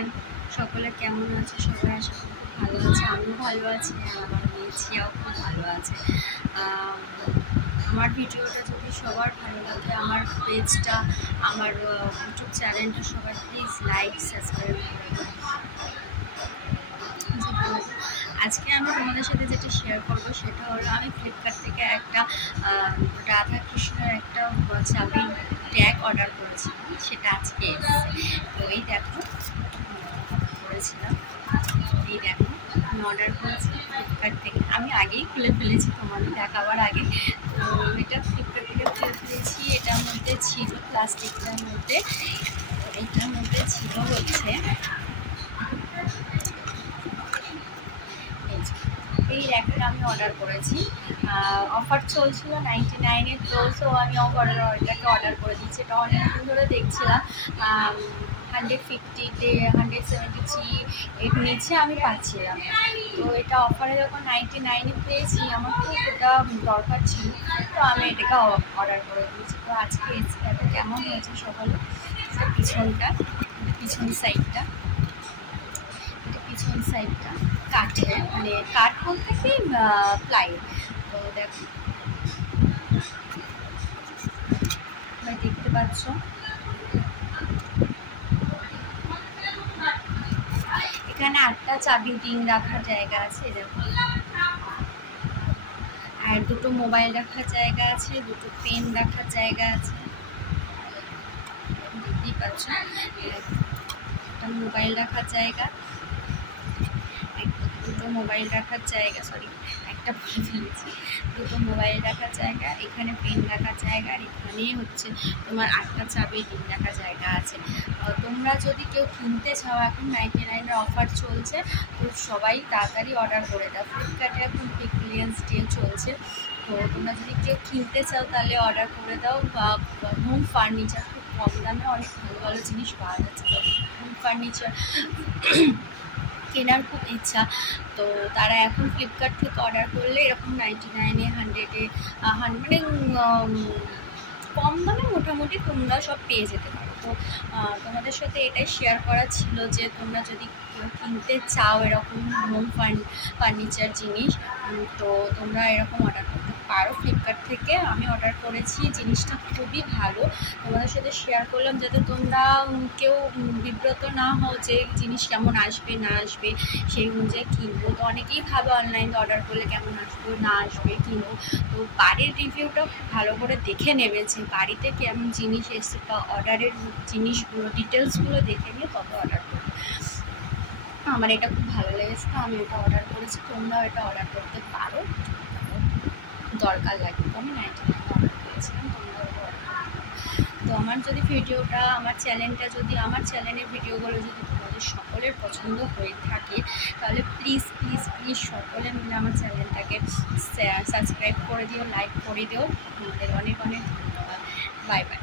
Everyone, সকলে কেমন আছে? সবাই আশা করি খুব ভালো আছে। আমিও ভালো আছি আর আমার মেয়ে ছিয়াও খুব ভালো আছে। আমার ভিডিওটা যদি সবার ভালো লাগে, আমার পেজটা, আমার ইউটিউব চ্যানেলটা সবাই প্লিজ লাইক সাবস্ক্রাইব করে দেবেন। আজকে আমি তোমাদের সাথে যেটা শেয়ার করব সেটা হলো, আমি ফ্লিপকার্ট থেকে একটা রাধা কৃষ্ণের একটা চাবির ট্যাগ অর্ডার করেছিলাম, সেটা আজকে এসেছে। তো এই দেখো করেছিলাম, এই দেখো আমি অর্ডার করেছি ফ্লিপকার্ট থেকে। আমি আগেই খুলে ফেলেছি তোমাদের দেখাবার আগে। তো এটা ফ্লিপকার্ট থেকে খুলে ফেলেছি। এটার মধ্যে ছিল প্লাস্টিকটার মধ্যে, এইটার মধ্যে ছিল হচ্ছে এই র্যাকটা আমি অর্ডার করেছি। অফার চলছিল 99-এর, তো আমি এটাকে অর্ডার করে দিচ্ছি। এটা অনেকদিন ধরে দেখছিলাম 150 173 এর নিচে আমি পাচ্ছিলাম। তো এটা অফারে যখন 99-এ পেয়েছি, আমার তো এটা দরকার ছিল, তো আমি এটাকে অর্ডার করে দিয়েছি। তো আজকে এটা কেমন হয়েছে সকালে, পিছন সাইডটা কাঠের, মানে কাঠ বলতে কি প্লাই। তো দেখো দেখতে পাচ্ছ, এখানে 8টা চাবি রিং রাখার জায়গা আছে, দেখো, আর দুটো মোবাইল রাখার জায়গা আছে, দুটো পেন রাখার জায়গা আছে, দেখতেই পাচ্ছ। একটা মোবাইল রাখার জায়গা, দুটো মোবাইল রাখার জায়গা, একটা বলে ফেলেছি, দুটো মোবাইল রাখার জায়গা, এখানে পেন রাখার জায়গা, আর এখানে হচ্ছে তোমার 8টা চাবি রিং রাখার জায়গা আছে। তোমরা যদি কেউ কিনতে চাও, এখন 99-এর অফার চলছে, তো সবাই তাড়াতাড়ি অর্ডার করে দাও। ফ্লিপকার্টে এখন বিগ বিলিয়ন্স ডে চলছে, তো তোমরা যদি কেউ কিনতে চাও তাহলে অর্ডার করে দাও। বা হোম ফার্নিচার খুব কম দামে অনেক ভালো ভালো জিনিস পাওয়া যাচ্ছে। হোম ফার্নিচার কেনার খুব ইচ্ছা, তো তারা এখন ফ্লিপকার্ট থেকে অর্ডার করলে এরকম 99-এ 100-এ মানে কম দামে মোটামুটি তোমরা সব পেয়ে যেতে পারো। তো তোমাদের সাথে এটাই শেয়ার করা ছিল যে তোমরা যদি কেউ কিনতে চাও এরকম হোম ফার্নিচার জিনিস, তো তোমরা এরকম অর্ডার করতে পারো ফ্লিপকার্ট থেকে। আমি অর্ডার করেছি, জিনিসটা খুবই ভালো, তোমাদের সাথে শেয়ার করলাম যাতে তোমরা কেউ বিব্রত না হও যে জিনিস কেমন আসবে না আসবে সেই অনুযায়ী কিনবো। তো অনেকেই ভাবে অনলাইনে অর্ডার করলে কেমন আসবে না আসবে, কিনবো। তো বাড়ির রিভিউটা খুব ভালো করে দেখে নেবে যে বাড়িতে কেমন জিনিস এসছে, বা অর্ডারের জিনিসগুলো ডিটেলসগুলো দেখে নিয়ে তবে অর্ডার করবে। আমার এটা খুব ভালো লেগেছে, তো আমি এটা অর্ডার করেছি। তোমরাও এটা অর্ডার করতে পারো, দরকার লাগে। তো আমি 99 অর্ডার করেছিলাম, তোমরাও এটা অর্ডার করতে পারো। তো আমার যদি ভিডিওটা, আমার চ্যানেলের ভিডিওগুলো যদি তোমাদের সকলের পছন্দ হয়ে থাকে, তাহলে প্লিজ সকলে মিলে আমার চ্যানেলটাকে সাবস্ক্রাইব করে দিও, লাইক করে দিও। তোমাদের অনেক অনেক ধন্যবাদ। Bye bye.